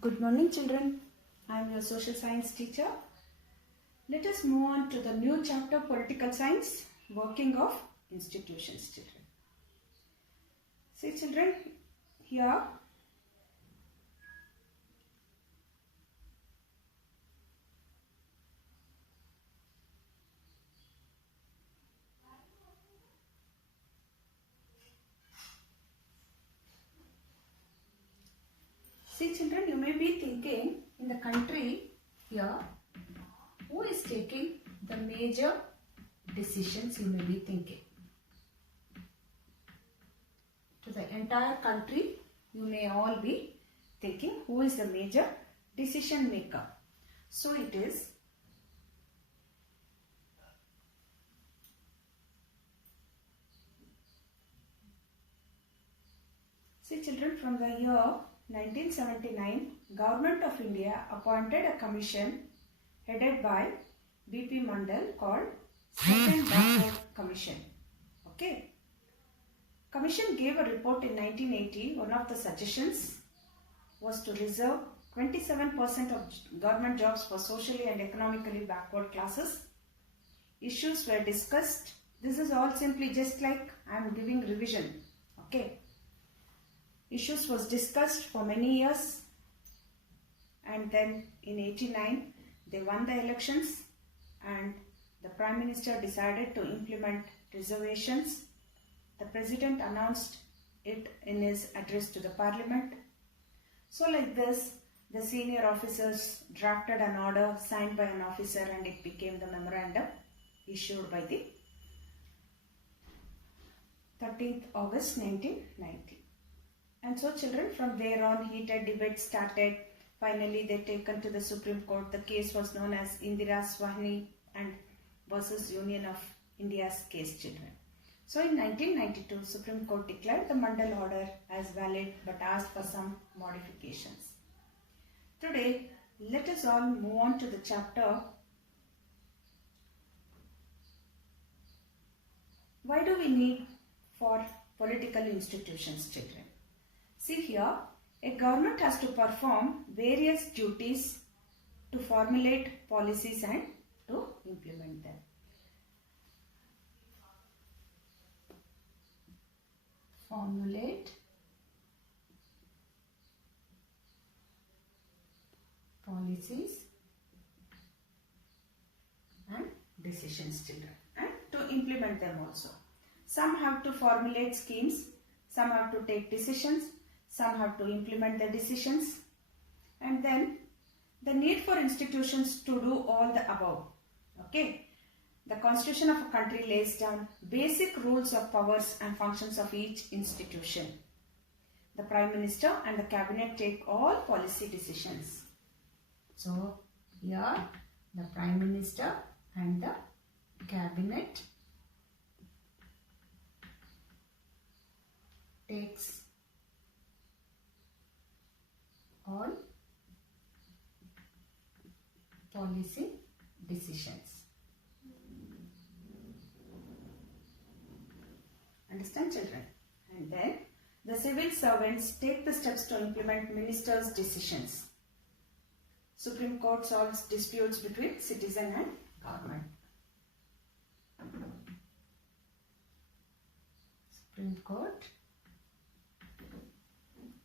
Good morning, children. I am your social science teacher. Let us move on to the new chapter, Political Science, Working of Institutions, children. See, children, here see, children, you may be thinking in the country here, who is taking the major decisions, you may be thinking. To the entire country, you may all be thinking who is the major decision maker. So it is see, children, from the year 1979, Government of India appointed a commission headed by B.P. Mandal called Second Backward Commission. Okay. Commission gave a report in 1980. One of the suggestions was to reserve 27% of government jobs for socially and economically backward classes. Issues were discussed. This is all simply just like I am giving revision. Okay. Issues was discussed for many years, and then in 89 they won the elections and the Prime Minister decided to implement reservations. The President announced it in his address to the Parliament. So like this, the senior officers drafted an order signed by an officer and it became the memorandum issued by the 13th August 1990. And so, children, from there on heated debate started. Finally, they taken to the Supreme Court. The case was known as Indira Swahni and versus Union of India's case, children. So, in 1992, Supreme Court declared the Mandal order as valid but asked for some modifications. Today, let us all move on to the chapter. Why do we need for political institutions, children? See here, a government has to perform various duties to formulate policies and to implement them. Formulate policies and decisions, children, and to implement them also. Some have to formulate schemes, some have to take decisions, some have to implement the decisions, and then the need for institutions to do all the above. Okay. The constitution of a country lays down basic rules of powers and functions of each institution. The Prime Minister and the Cabinet take all policy decisions. So here the Prime Minister and the Cabinet takes all policy decisions. Understand, children? And then the civil servants take the steps to implement ministers' decisions. Supreme Court solves disputes between citizen and government. Supreme Court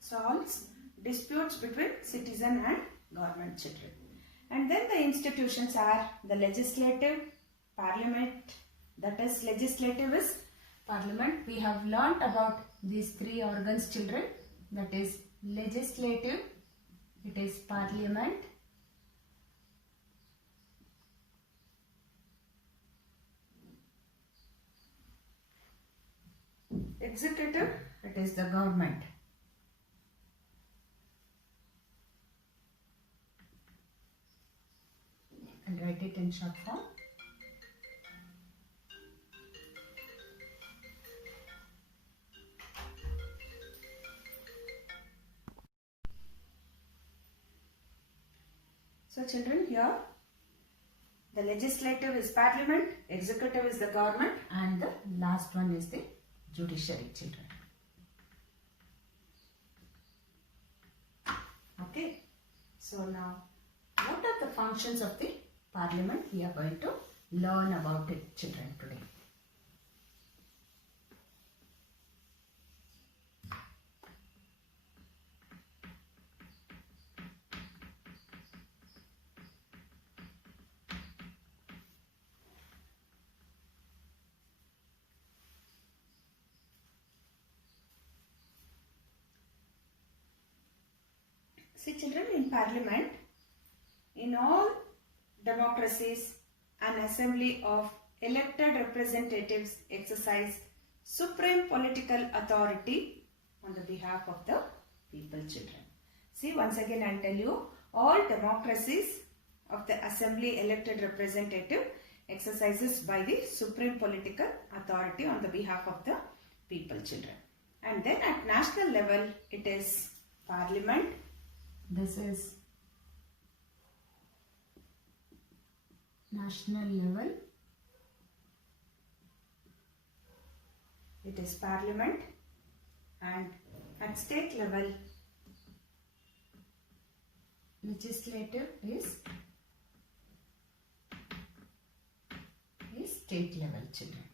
solves disputes between citizen and government, children. And then the institutions are the legislative, parliament, that is legislative is parliament. We have learnt about these three organs, children, that is legislative, it is parliament, executive, it is the government. And write it in short form. So children, here the legislative is parliament, executive is the government, and the last one is the judiciary, children. Okay. So now, what are the functions of the Parliament? We are going to learn about it, children, today. See children, in Parliament, in all democracies, an assembly of elected representatives exercise supreme political authority on the behalf of the people, children. See, once again I will tell you, all democracies of the assembly elected representative exercises by the supreme political authority on the behalf of the people, children. And then at national level, it is Parliament. This is national level. It is Parliament. And at state level, legislative is state level, children.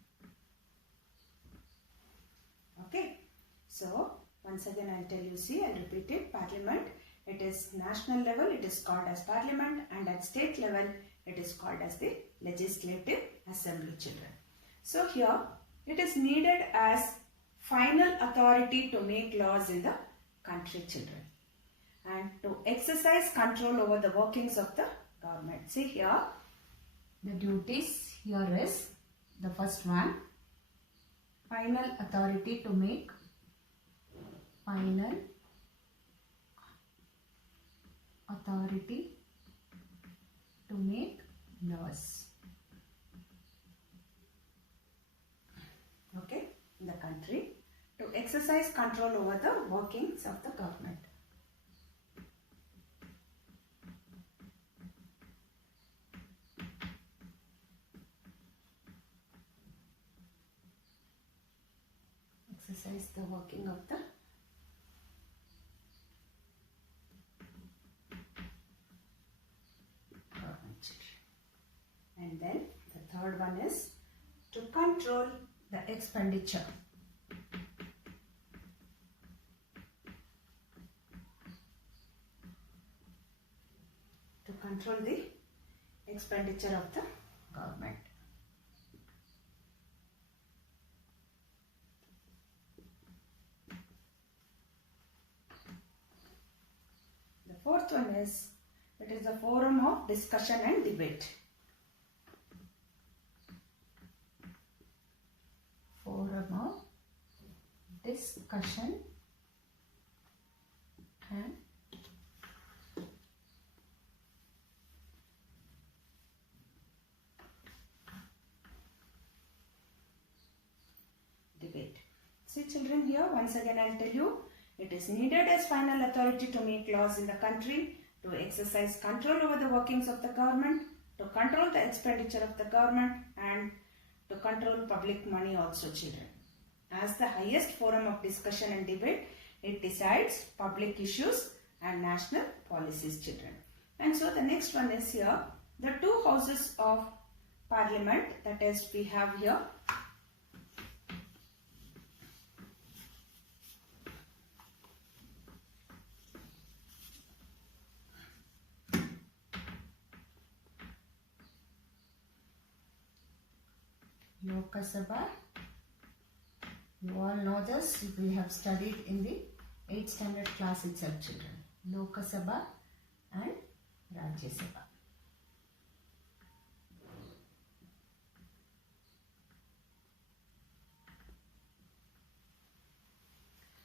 Okay. So, once again I will tell you, see, I will repeat it. Parliament, it is national level, it is called as Parliament, and at state level, it is called as the Legislative Assembly, children. So here, it is needed as final authority to make laws in the country, children, and to exercise control over the workings of the government. See here, the duties here is the first one, final authority to make laws. Okay, in the country, to exercise control over the workings of the government. Exercise the working of the government. And then the third one is to control the expenditure. To control the expenditure of the government. The fourth one is, it is the forum of discussion and debate. Forum of discussion and debate. See children, here once again I will tell you, it is needed as final authority to make laws in the country, to exercise control over the workings of the government, to control the expenditure of the government, and to control public money also, children. As the highest forum of discussion and debate, it decides public issues and national policies, children. And so the next one is here, the two houses of Parliament, that is we have here Lok Sabha. You all know this, we have studied in the 8th standard class itself, children. Lok Sabha and Rajya Sabha.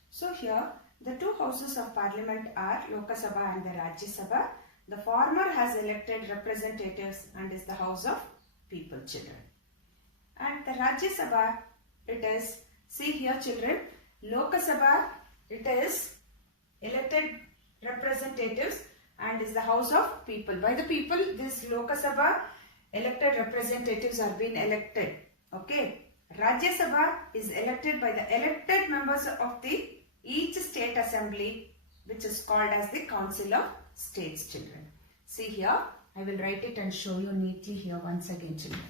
So here, the two houses of Parliament are Lok Sabha and the Rajya Sabha. The former has elected representatives and is the house of people, children. And the Rajya Sabha, it is, see here children, Lok Sabha, it is elected representatives and is the house of people. By the people, this Lok Sabha elected representatives are being elected. Okay. Rajya Sabha is elected by the elected members of the each state assembly, which is called as the Council of states, children. See here, I will write it and show you neatly here once again, children.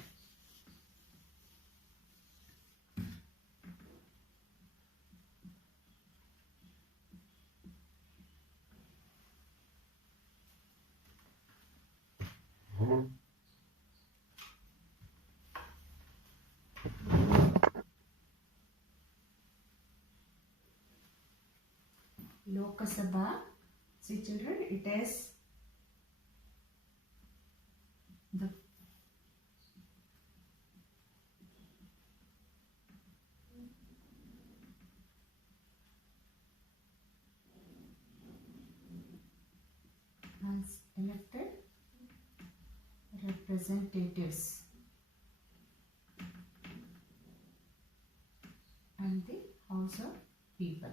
Lok Sabha, see children, it is the as elected representatives and the House of People.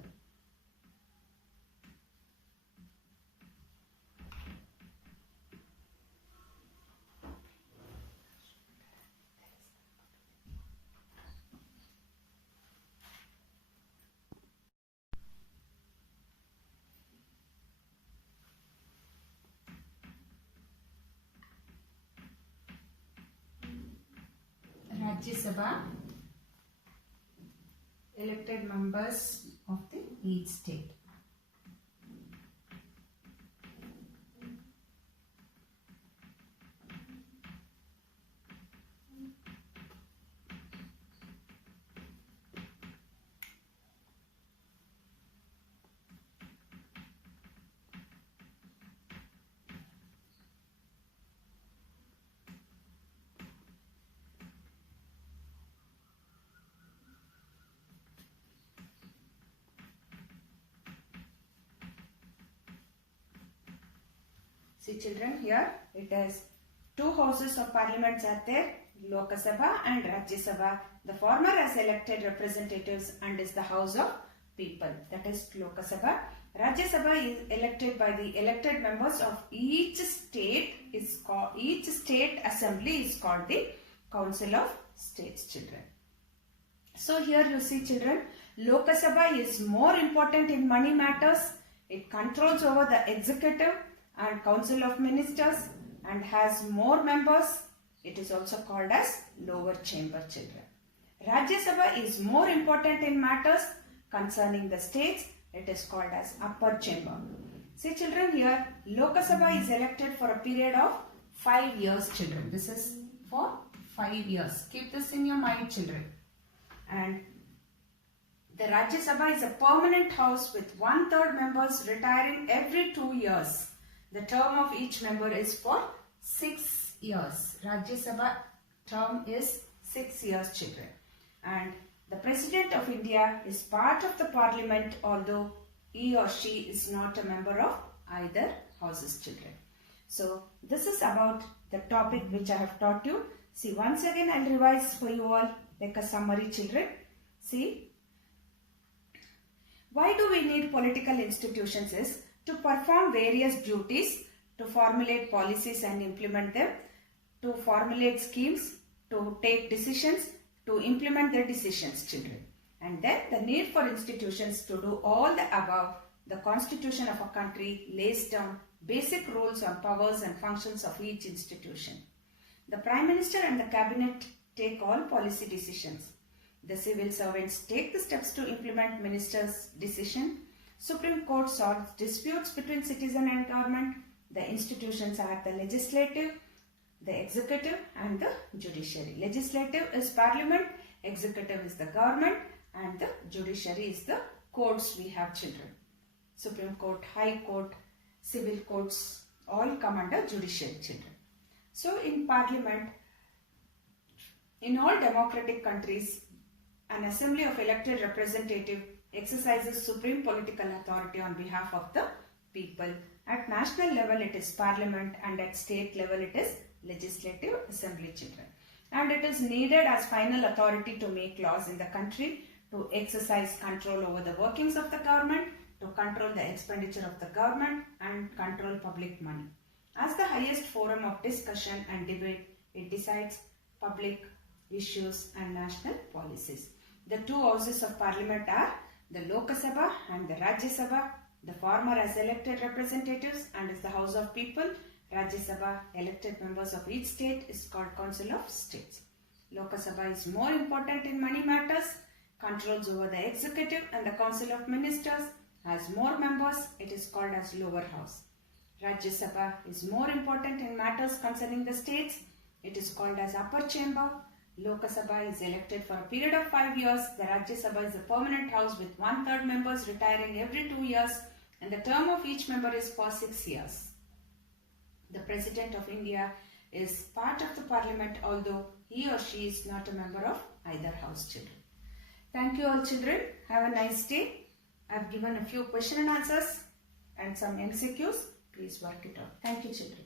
Rajya Sabha, elected members of the each state. See children, here it is two houses of parliaments are there, Lok Sabha and Rajya Sabha. The former as elected representatives and is the House of People, that is Lok Sabha. Rajya Sabha is elected by the elected members of each state each state assembly is called the Council of States, children. So here you see children, Lok Sabha is more important in money matters. It controls over the executive and Council of Ministers and has more members. It is also called as lower chamber, children. Rajya Sabha is more important in matters concerning the states. It is called as upper chamber. See children, here Lok Sabha is elected for a period of 5 years, children. This is for 5 years. Keep this in your mind, children. And the Rajya Sabha is a permanent house with 1/3 members retiring every 2 years. The term of each member is for 6 years. Rajya Sabha term is 6 years, children. And the President of India is part of the Parliament, although he or she is not a member of either houses, children. So this is about the topic which I have taught you. See, once again I will revise for you all like a summary, children. See, why do we need political institutions is to perform various duties, to formulate policies and implement them, to formulate schemes, to take decisions, to implement their decisions, children. And then the need for institutions to do all the above. The constitution of a country lays down basic rules on powers and functions of each institution. The Prime Minister and the Cabinet take all policy decisions. The civil servants take the steps to implement Minister's decision. Supreme Court solves disputes between citizen and government. The institutions are the legislative, the executive and the judiciary. Legislative is Parliament, executive is the government and the judiciary is the courts we have, children. Supreme Court, High Court, civil courts all come under judiciary, children. So in Parliament, in all democratic countries, an assembly of elected representatives exercises supreme political authority on behalf of the people. At national level it is Parliament and at state level it is Legislative Assembly, children. And it is needed as final authority to make laws in the country, to exercise control over the workings of the government, to control the expenditure of the government and control public money. As the highest forum of discussion and debate, it decides public issues and national policies. The two houses of Parliament are the Lok Sabha and the Rajya Sabha. The former has elected representatives and is the House of People. Rajya Sabha, elected members of each state, is called Council of States. Lok Sabha is more important in money matters, controls over the executive and the Council of Ministers, has more members, it is called as lower house. Rajya Sabha is more important in matters concerning the states, it is called as upper chamber. Lok Sabha is elected for a period of 5 years. The Rajya Sabha is a permanent house with 1/3 members retiring every 2 years, and the term of each member is for 6 years. The President of India is part of the Parliament, although he or she is not a member of either house, children. Thank you all, children. Have a nice day. I have given a few question and answers and some MCQs. Please work it out. Thank you, children.